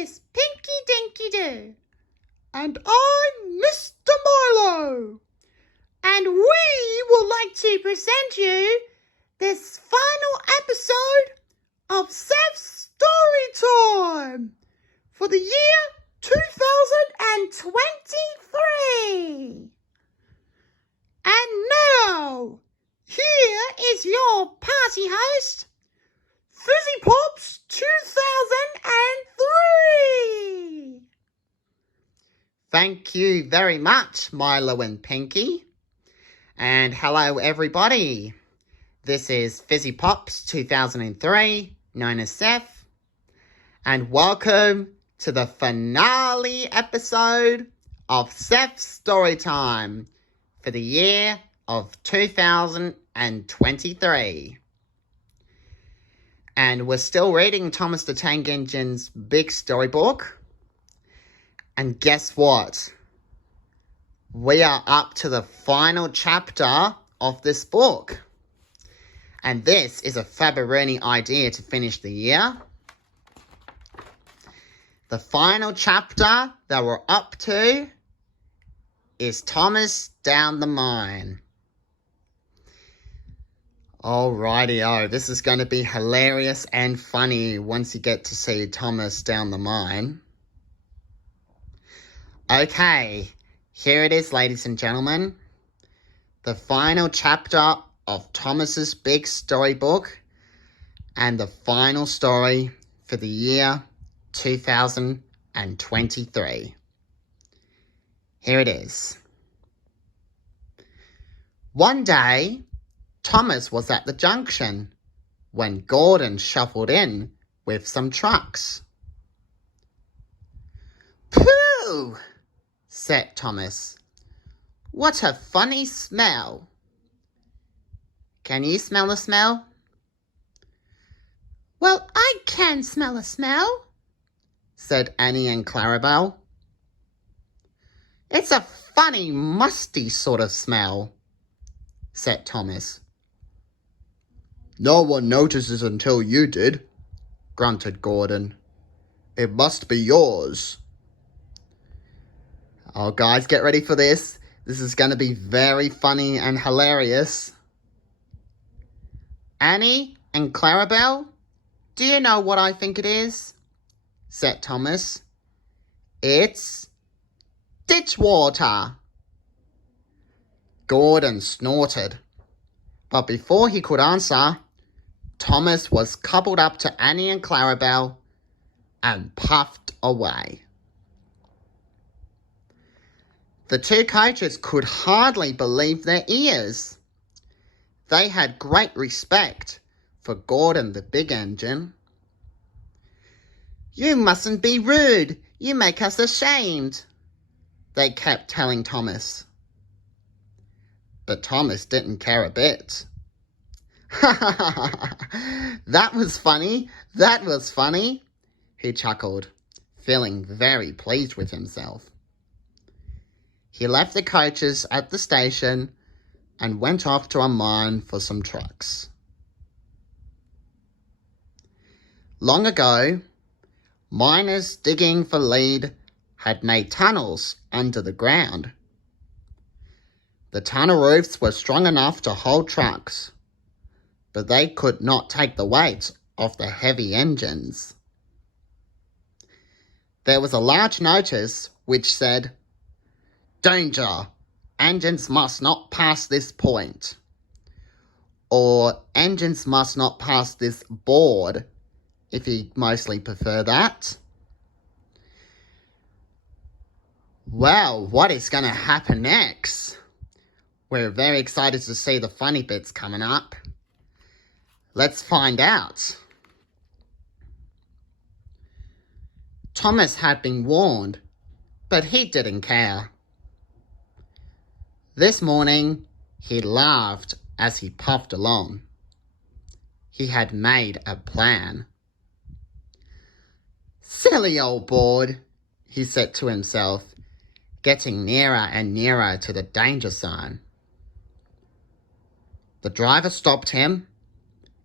Miss Pinky Dinky Doo. And I'm Mr. Milo. And we would like to present you this final episode of Seth's Storytime for the year 2023. And now, here is your party host, Fizzy Pops 2003. Thank you very much, Milo and Pinky. And hello, everybody. This is Fizzy Pops 2003, known as Seth. And welcome to the finale episode of Seth's Storytime for the year of 2023. And we're still reading Thomas the Tank Engine's big storybook. And guess what? We are up to the final chapter of this book. And this is a Faberoni idea to finish the year. The final chapter that we're up to is Thomas down the mine. Alrighty-o, this is going to be hilarious and funny once you get to see Thomas down the mine. Okay, here it is, ladies and gentlemen. The final chapter of Thomas's big storybook and the final story for the year 2023. Here it is. One day, Thomas was at the junction when Gordon shuffled in with some trucks. "Pooh!" said Thomas. "What a funny smell." "Can you smell the smell?" "Well, I can smell a smell," said Annie and Clarabelle. "It's a funny, musty sort of smell," said Thomas. "No one notices until you did," grunted Gordon. "It must be yours." Oh, guys, get ready for this. This is going to be very funny and hilarious. "Annie and Clarabelle, do you know what I think it is?" said Thomas. "It's ditch water." Gordon snorted. But before he could answer, Thomas was coupled up to Annie and Clarabelle and puffed away. The two coaches could hardly believe their ears. They had great respect for Gordon the big engine. "You mustn't be rude. You make us ashamed," they kept telling Thomas. But Thomas didn't care a bit. That was funny. That was funny," he chuckled, feeling very pleased with himself. He left the coaches at the station and went off to a mine for some trucks. Long ago, miners digging for lead had made tunnels under the ground. The tunnel roofs were strong enough to hold trucks, but they could not take the weight of the heavy engines. There was a large notice which said, "Danger! Engines must not pass this point." Or engines must not pass this board, if you mostly prefer that. Well, what is going to happen next? We're very excited to see the funny bits coming up. Let's find out. Thomas had been warned, but he didn't care. This morning, he laughed as he puffed along. He had made a plan. "Silly old board," he said to himself, getting nearer and nearer to the danger sign. The driver stopped him,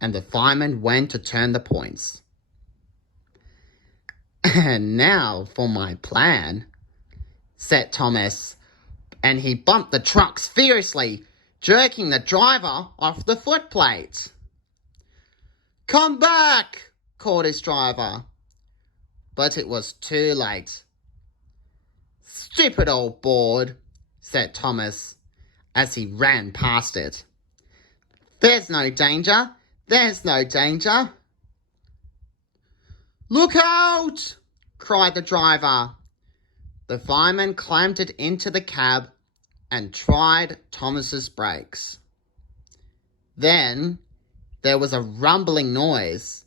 and the fireman went to turn the points. Now for my plan, said Thomas, and he bumped the trucks furiously, jerking the driver off the footplate. "Come back!" called his driver. But it was too late. "Stupid old board," said Thomas as he ran past it. "There's no danger. There's no danger." "Look out!" cried the driver. The fireman clambered into the cab and tried Thomas's brakes. Then there was a rumbling noise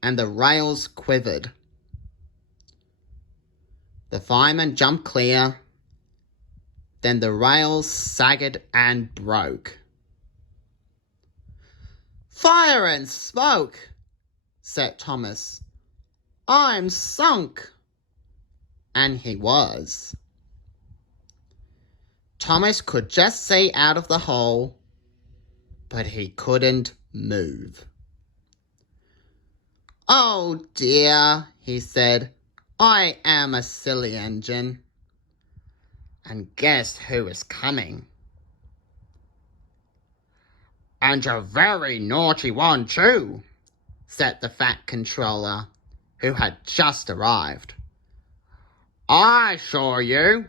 and the rails quivered. The fireman jumped clear. Then the rails sagged and broke. "Fire and smoke," said Thomas. "I'm sunk." And he was. Thomas could just see out of the hole, but he couldn't move. "Oh dear," he said, "I am a silly engine." And guess who is coming? "And a very naughty one too," said the Fat Controller, who had just arrived. "I saw you."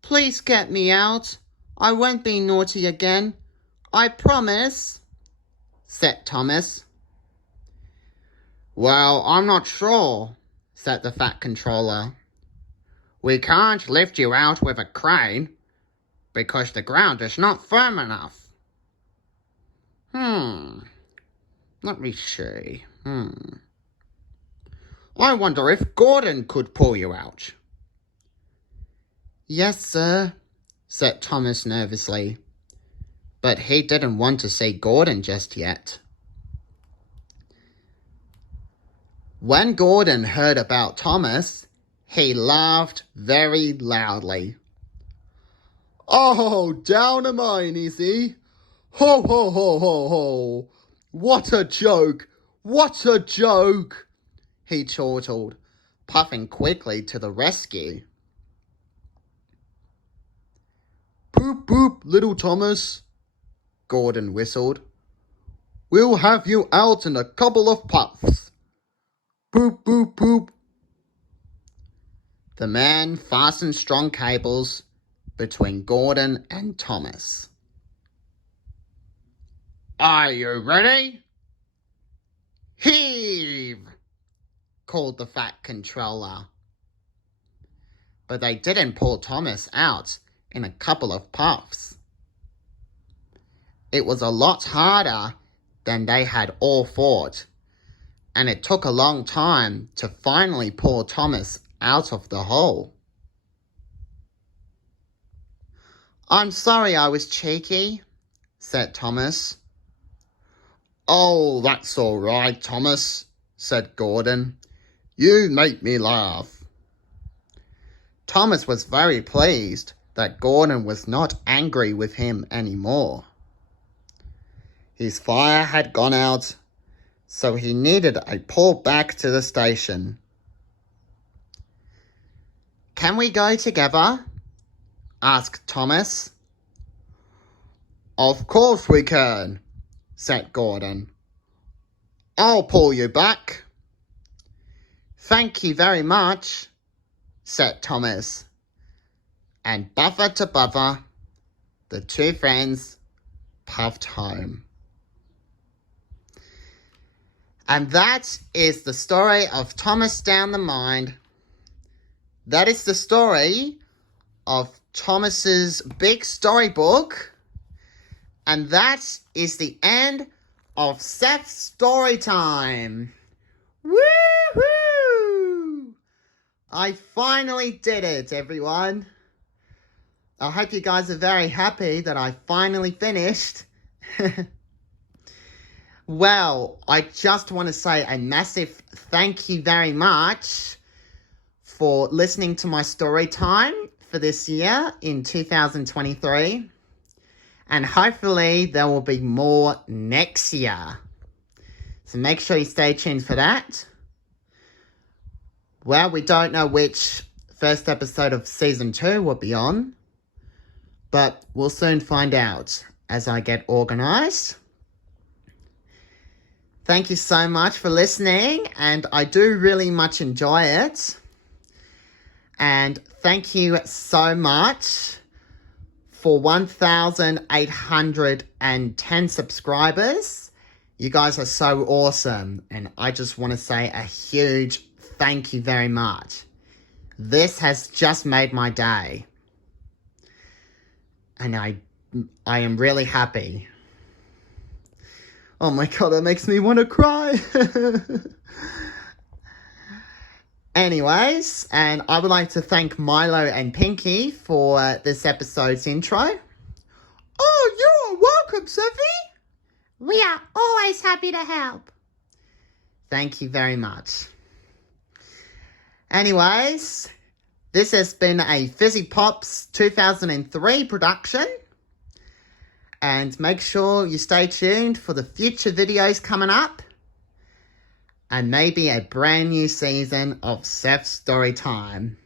"Please get me out. I won't be naughty again. I promise," said Thomas. "Well, I'm not sure," said the Fat Controller. "We can't lift you out with a crane because the ground is not firm enough." Let me see. I wonder if Gordon could pull you out." "Yes, sir," said Thomas nervously. But he didn't want to see Gordon just yet. When Gordon heard about Thomas, he laughed very loudly. "Oh, down a mine, is he? Ho, ho, ho, ho, ho! What a joke! What a joke!" he chortled, puffing quickly to the rescue. "Poop, poop, little Thomas," Gordon whistled. "We'll have you out in a couple of puffs. Poop, poop, poop." The man fastened strong cables between Gordon and Thomas. "Are you ready?" "Heave!" called the Fat Controller. But they didn't pull Thomas out in a couple of puffs. It was a lot harder than they had all thought, and it took a long time to finally pull Thomas out of the hole. "I'm sorry I was cheeky," said Thomas. "Oh, that's all right, Thomas," said Gordon. "You make me laugh." Thomas was very pleased that Gordon was not angry with him anymore. His fire had gone out, so he needed a pull back to the station. "Can we go together?" asked Thomas. "Of course we can," said Gordon. "I'll pull you back." "Thank you very much," said Thomas. And buffer to buffer, the two friends puffed home. And that is the story of Thomas Down the Mine. That is the story of Thomas's big storybook. And that is the end of Seth's story time. Woo-hoo! I finally did it, everyone. I hope you guys are very happy that I finally finished. Well, I just want to say a massive thank you very much for listening to my story time for this year in 2023. And hopefully there will be more next year. So make sure you stay tuned for that. Well, we don't know which first episode of season 2 will be on, but we'll soon find out as I get organised. Thank you so much for listening, and I do really much enjoy it. And thank you so much for 1,810 subscribers. You guys are so awesome, and I just want to say a huge thank you very much. This has just made my day, and I am really happy. Oh my god, that makes me want to cry. Anyways, and I would like to thank Milo and Pinky for this episode's intro. Oh, you are welcome, Seffy. We are always happy to help. Thank you very much. Anyways, this has been a Fizzy Pops 2003 production. And make sure you stay tuned for the future videos coming up. And maybe a brand new season of Seth's Storytime.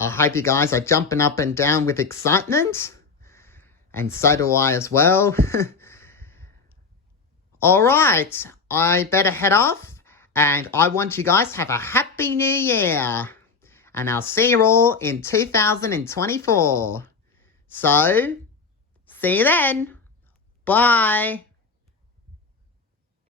I hope you guys are jumping up and down with excitement. And so do I as well. Alright, I better head off. And I want you guys to have a happy new year. And I'll see you all in 2024. So, see you then. Bye.